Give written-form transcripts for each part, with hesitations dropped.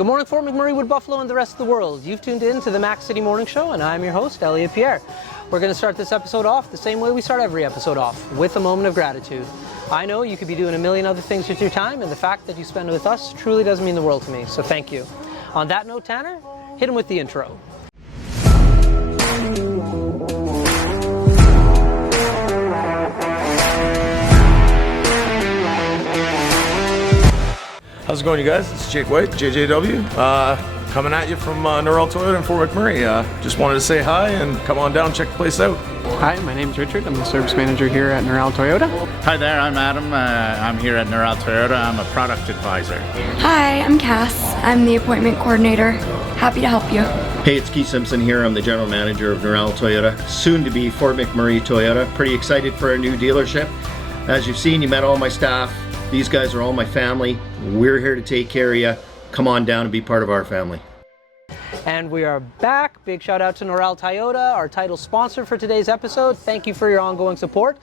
Good morning, Fort McMurray, Wood Buffalo, and the rest of the world. You've tuned in to the Mac City Morning Show, and I'm your host, Elliot Pierre. We're going to start this episode off the same way we start every episode off, with a moment of gratitude. I know you could be doing a million other things with your time, and the fact that you spend it with us truly does mean the world to me, so thank you. On that note, Tanner, hit him with the intro. How's it going, you guys? It's Jake White, JJW, coming at you from Norrell Toyota in Fort McMurray. Just wanted to say hi and come on down, check the place out. Hi, my name's Richard. I'm the service manager here at Norrell Toyota. Hi there, I'm Adam. I'm here at Norrell Toyota. I'm a product advisor. Hi, I'm Cass. I'm the appointment coordinator. Happy to help you. Hey, it's Keith Simpson here. I'm the general manager of Norrell Toyota, soon to be Fort McMurray Toyota. Pretty excited for our new dealership. As you've seen, you met all my staff. These guys are all my family. We're here to take care of you. Come on down and be part of our family. And we are back. Big shout out to Norrell Toyota, our title sponsor for today's episode. Thank you for your ongoing support.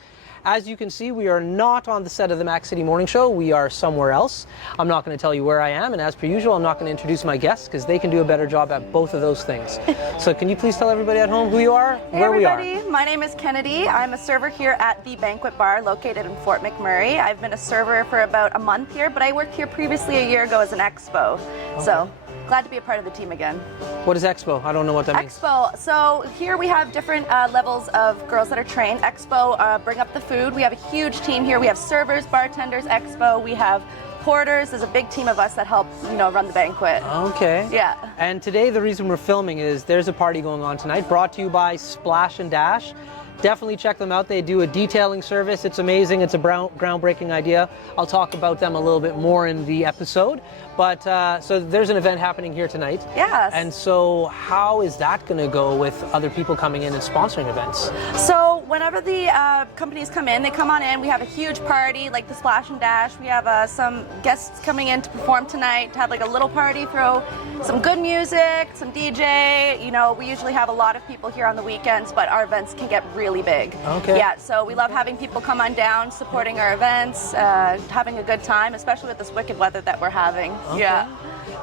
As you can see, we are not on the set of the Mac City Morning Show. We are somewhere else. I'm not going to tell you where I am, and as per usual, I'm not going to introduce my guests because they can do a better job at both of those things. So can you please tell everybody at home who you are, where we are? Hey everybody, my name is Kennedy. I'm a server here at the Banquet Bar located in Fort McMurray. I've been a server for about a month here, but I worked here previously a year ago as an expo. Okay. So glad to be a part of the team again. What is Expo? I don't know what that means. Expo. So here we have different levels of girls that are trained. Expo, bring up the food. We have a huge team here. We have servers, bartenders, Expo. We have porters. There's a big team of us that help, run the banquet. Okay. Yeah. And today the reason we're filming is there's a party going on tonight, brought to you by Splash and Dash. Definitely check them out. They do a detailing service. It's amazing. It's a groundbreaking idea. I'll talk about them a little bit more in the episode. But so there's an event happening here tonight. Yes. And so how is that going to go with other people coming in and sponsoring events? So whenever the companies come in, they come on in. We have a huge party like the Splash and Dash. We have some guests coming in to perform tonight, to have like a little party, throw some good music, some DJ. We usually have a lot of people here on the weekends, but our events can get really big. Okay. Yeah, so we love having people come on down, supporting our events, having a good time, especially with this wicked weather that we're having. Okay. Yeah.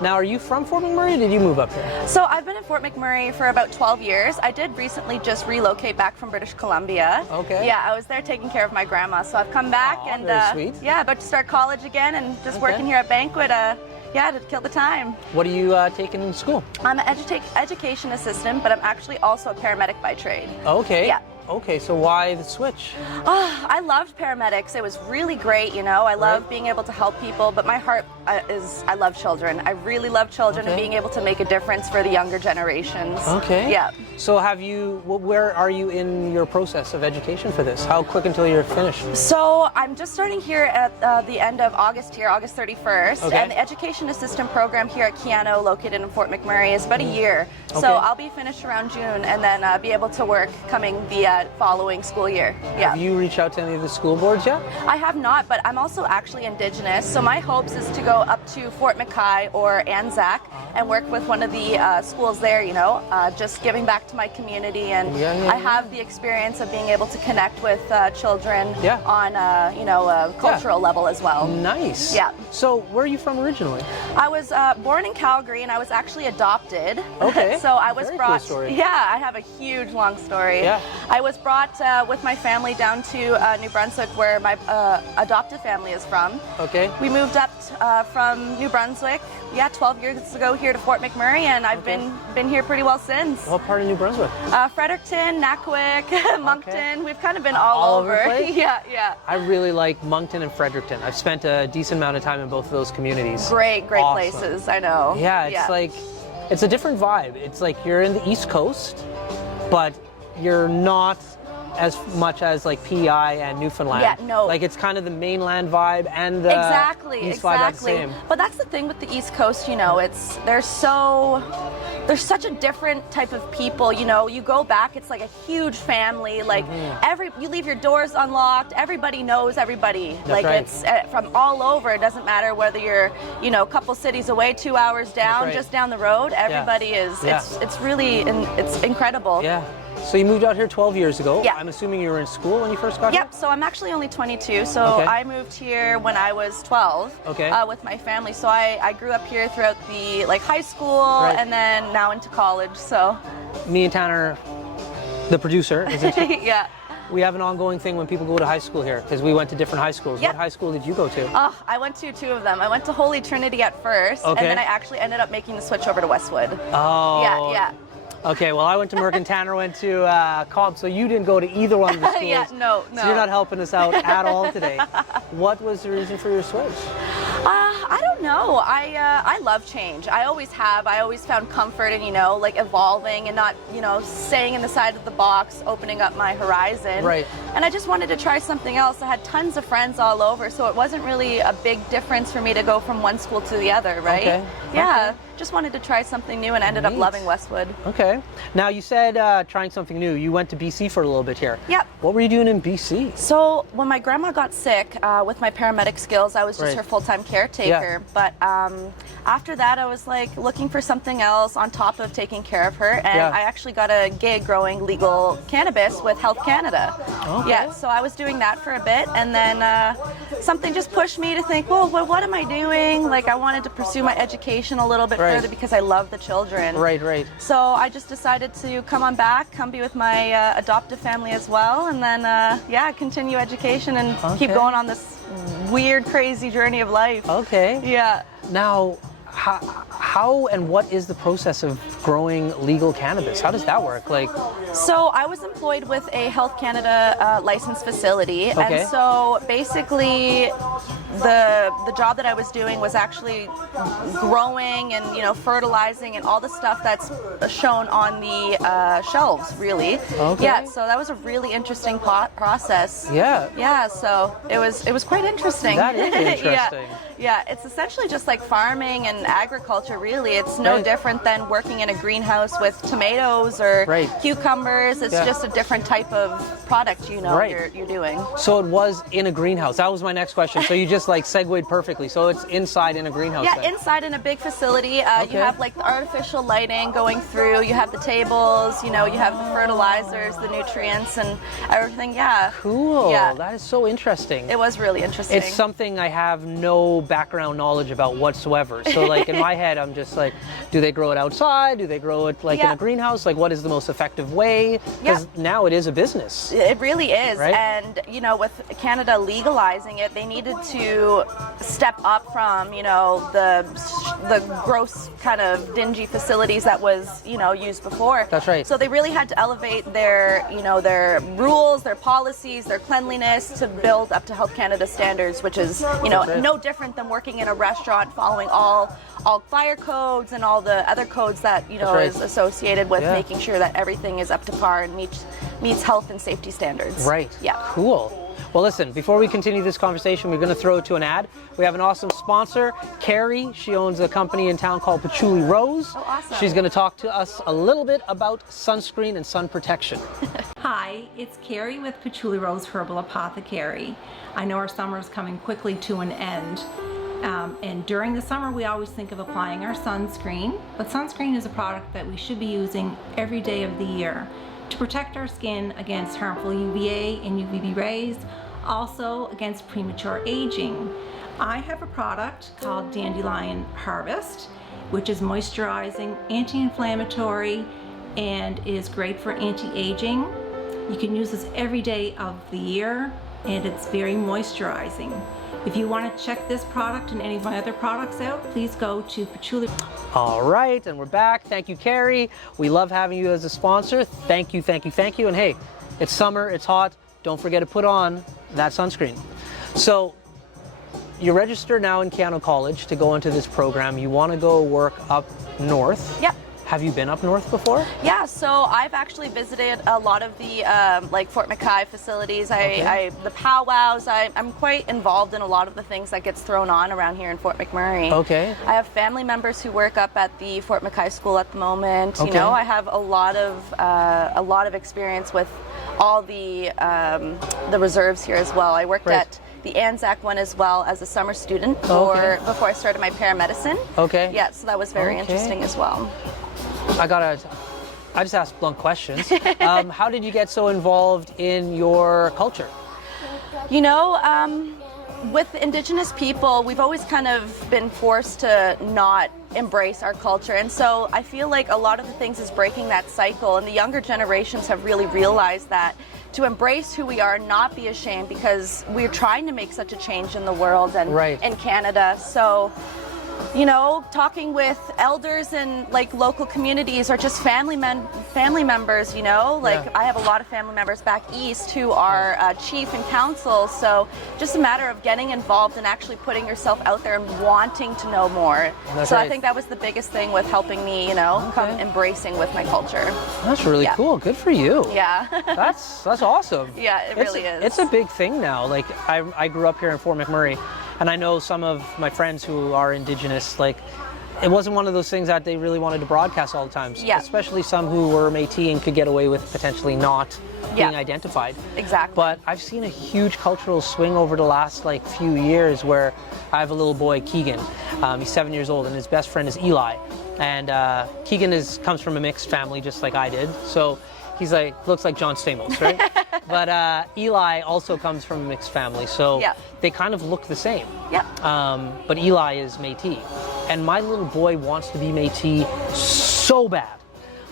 Now, are you from Fort McMurray or did you move up here? So I've been in Fort McMurray for about 12 years. I did recently just relocate back from British Columbia. Okay. Yeah, I was there taking care of my grandma, so I've come back and very sweet. Yeah, about to start college again and just working here at Banquet. To kill the time. What are you taking in school? I'm an education assistant, but I'm actually also a paramedic by trade. Okay. Yeah. Okay, so why the switch? Oh, I loved paramedics. It was really great, I love being able to help people, but my heart I love children. I really love children and being able to make a difference for the younger generations. Okay. Yeah. So where are you in your process of education for this? How quick until you're finished? So I'm just starting here at the end of August here, August 31st. Okay. And the education assistant program here at Keano, located in Fort McMurray, is about a year. Okay. So I'll be finished around June and then be able to work coming the following school year. Yeah. Have you reached out to any of the school boards yet? I have not, but I'm also actually Indigenous. So my hopes is to go up to Fort McKay or Anzac and work with one of the schools there, just giving back to my community. And I have the experience of being able to connect with children on a cultural level as well. Nice. Yeah. So where are you from originally? I was born in Calgary and I was actually adopted. Okay. So I was Very brought. cool story. Yeah, I have a huge long story. Yeah. I was brought with my family down to New Brunswick, where my adoptive family is from. Okay. We moved up from New Brunswick, 12 years ago here to Fort McMurray, and I've been here pretty well since. What part of New Brunswick? Fredericton, Naquik, Moncton. We've kind of been all over. Over the place? Yeah. I really like Moncton and Fredericton. I've spent a decent amount of time in both of those communities. Great Awesome. places. I know. Yeah, it's like, it's a different vibe. It's like you're in the East Coast, but you're not as much as like PEI and Newfoundland. Yeah, no. Like it's kind of the mainland vibe and the East vibe at the same. But that's the thing with the East Coast, there's such a different type of people, you go back, it's like a huge family, like you leave your doors unlocked, everybody knows everybody. That's like right. It's from all over. It doesn't matter whether you're, a couple cities away, 2 hours down, right. just down the road, everybody is, it's really, it's incredible. Yeah. So you moved out here 12 years ago. Yeah. I'm assuming you were in school when you first got here? Yep, so I'm actually only 22, so Okay. I moved here when I was 12 Okay. with my family. So I grew up here throughout the high school Right. and then now into college, so Me and Tanner, the producer, isn't he? yeah. We have an ongoing thing when people go to high school here because we went to different high schools. Yep. What high school did you go to? Oh, I went to two of them. I went to Holy Trinity at first, Okay. and then I actually ended up making the switch over to Westwood. Oh. Yeah. Okay, well, I went to Merck and Tanner went to Cobb, so you didn't go to either one of the schools. Yeah, no. So you're not helping us out at all today. What was the reason for your switch? I don't know. I love change. I always have. I always found comfort in, evolving and not, staying in the side of the box, opening up my horizon. Right. And I just wanted to try something else. I had tons of friends all over, so it wasn't really a big difference for me to go from one school to the other, right? Okay. Yeah. Okay. Just wanted to try something new and ended up Neat. loving Westwood. Okay. Now, you said trying something new. You went to BC for a little bit here. Yep. What were you doing in BC? So when my grandma got sick, with my paramedic skills, I was just Right. her full-time caretaker. But after that, I was looking for something else on top of taking care of her, and Yeah. I actually got a gig growing legal cannabis with Health Canada. Okay. Yeah, so I was doing that for a bit, and then something just pushed me to think, well, what am I doing? I wanted to pursue my education a little bit Right. further because I love the children. Right. So I just decided to come on back, come be with my adoptive family as well, and then continue education and keep Okay. going on this weird, crazy journey of life. Okay. Yeah. Now, how and what is the process of growing legal cannabis? How does that work? So I was employed with a Health Canada licensed facility, Okay. and so basically the job that I was doing was actually growing and fertilizing and all the stuff that's shown on the shelves, really. Okay. Yeah. So that was a really interesting process. Yeah. Yeah. So it was quite interesting. That is interesting. Yeah, it's essentially just like farming and agriculture, really. It's no Right. different than working in a greenhouse with tomatoes or Right. cucumbers. It's Yeah. just a different type of product, Right. you're doing. So it was in a greenhouse. That was my next question. So you just segued perfectly. So it's inside in a greenhouse. Yeah, then. inside in a big facility, Okay. you have the artificial lighting going through, you have the tables, you have the fertilizers, the nutrients and everything, yeah. Cool. Yeah. That is so interesting. It was really interesting. It's something I have no background knowledge about whatsoever. So in my head, I'm just do they grow it outside? Do they grow it in Yeah. a greenhouse? What is the most effective way? Because now it is a business. It really is. Right? And, with Canada legalizing it, they needed to step up from, the gross kind of dingy facilities that was, used before. That's right. So they really had to elevate their, their rules, their policies, their cleanliness to build up to Health Canada standards, which is, right. no different than working in a restaurant following all fire codes and all the other codes that, right. is associated with Yeah. making sure that everything is up to par and meets health and safety standards. Right. Yeah. Cool. Well, listen, before we continue this conversation, we're going to throw it to an ad. We have an awesome sponsor, Carrie. She owns a company in town called Patchouli Rose. Oh, awesome. She's going to talk to us a little bit about sunscreen and sun protection. Hi, it's Carrie with Patchouli Rose Herbal Apothecary. I know our summer is coming quickly to an end. And during the summer, we always think of applying our sunscreen, but sunscreen is a product that we should be using every day of the year to protect our skin against harmful UVA and UVB rays, also against premature aging. I have a product called Dandelion Harvest, which is moisturizing, anti-inflammatory, and is great for anti-aging. You can use this every day of the year, and it's very moisturizing. If you want to check this product and any of my other products out, please go to Patchouli. All right, and we're back. Thank you, Carrie. We love having you as a sponsor. Thank you. And hey, it's summer, it's hot. Don't forget to put on that sunscreen. So you're registered now in Keano College to go into this program. You want to go work up north. Yep. Have you been up north before? Yeah, so I've actually visited a lot of the Fort McKay facilities. The powwows. I'm quite involved in a lot of the things that gets thrown on around here in Fort McMurray. Okay. I have family members who work up at the Fort McKay School at the moment. Okay. I have a lot of experience with all the reserves here as well. I worked Right. at the Anzac one as well as a summer student before I started my paramedicine. Okay. Yeah, so that was very Okay. interesting as well. I just ask blunt questions. How did you get so involved in your culture? You know, with Indigenous people, we've always kind of been forced to not embrace our culture. And so I feel like a lot of the things is breaking that cycle. And the younger generations have really realized that to embrace who we are, not be ashamed, because we're trying to make such a change in the world and in Canada. So, you know, talking with elders in like local communities or just family members, you know, like I have a lot of family members back east who are chief and council. So just a matter of getting involved and actually putting yourself out there and wanting to know more. So I think that was the biggest thing with helping me, you know, come embracing with my culture. That's really cool. Good for you. Yeah. That's awesome. Yeah, it really is. It's a big thing now. Like I grew up here in Fort McMurray. And I know some of my friends who are Indigenous, like, it wasn't one of those things that they really wanted to broadcast all the time. Yeah. Especially some who were Métis and could get away with potentially not being identified. Exactly. But I've seen a huge cultural swing over the last, like, few years where I have a little boy, Keegan. He's 7 years old, and his best friend is Eli. And Keegan comes from a mixed family, just like I did. So he's like, looks like John Stamos, right? But Eli also comes from a mixed family, so they kind of look the same. But Eli is Métis, and my little boy wants to be Métis so bad.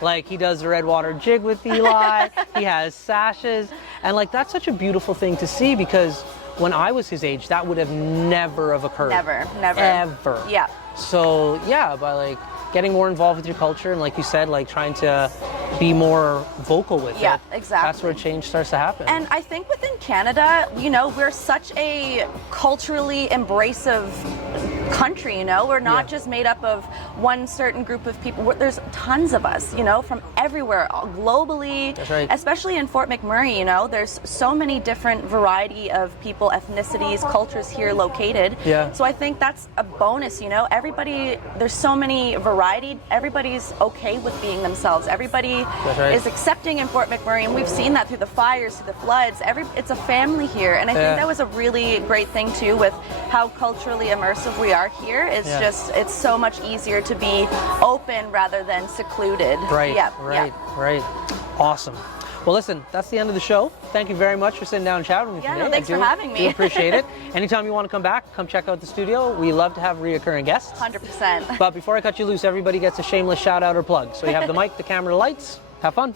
Like, he does the Redwater jig with Eli, he has sashes, and like, that's such a beautiful thing to see, because when I was his age, that would have never have occurred. Never. Ever. Yeah. So yeah, by like getting more involved with your culture and, like you said, like trying to be more vocal with it. Yeah, exactly. That's where change starts to happen. And I think within Canada, you know, we're such a culturally embracive country, you know. We're not just made up of one certain group of people. There's tons of us, you know, from everywhere, globally. That's right. Especially in Fort McMurray, you know, there's so many different variety of people, ethnicities, cultures here located. Yeah. So I think that's a bonus, you know. Everybody, there's so many variety. Everybody's okay with being themselves. Everybody is accepting in Fort McMurray, and we've seen that through the fires, through the floods. It's a family here, and I think that was a really great thing too with how culturally immersive we are here. It's just, it's so much easier to be open rather than secluded. Right. Awesome. Well, listen, that's the end of the show. Thank you very much for sitting down and chatting with me today. No, thanks for having me. I do appreciate it. Anytime you want to come back, come check out the studio. We love to have reoccurring guests. 100%. But before I cut you loose, everybody gets a shameless shout out or plug. So you have the mic, the camera, the lights. Have fun.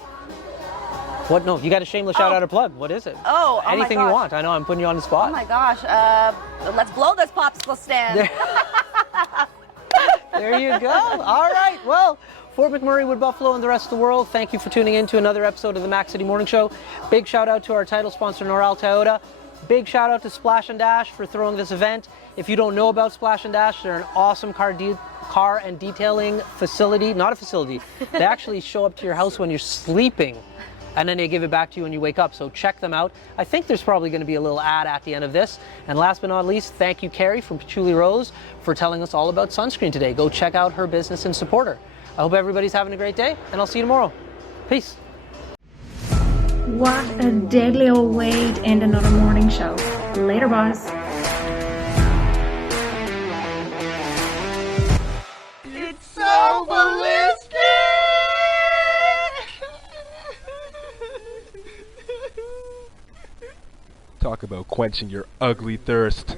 What? No, you got a shameless shout out or plug. What is it? Oh my Anything you gosh. want. I know I'm putting you on the spot. Oh my gosh. Let's blow this popsicle stand. There you go. All right. Well, Fort McMurray, Wood Buffalo, and the rest of the world, thank you for tuning in to another episode of the Mac City Morning Show. Big shout out to our title sponsor, Noral Toyota. Big shout out to Splash and Dash for throwing this event. If you don't know about Splash and Dash, they're an awesome car and detailing facility. Not a facility. They actually show up to your house when you're sleeping, and then they give it back to you when you wake up. So check them out. I think there's probably going to be a little ad at the end of this. And last but not least, thank you, Carrie from Patchouli Rose, for telling us all about sunscreen today. Go check out her business and support her. I hope everybody's having a great day, and I'll see you tomorrow. Peace. What a deadly old way to end another morning show. Later, boss. It's so ballistic! Talk about quenching your ugly thirst.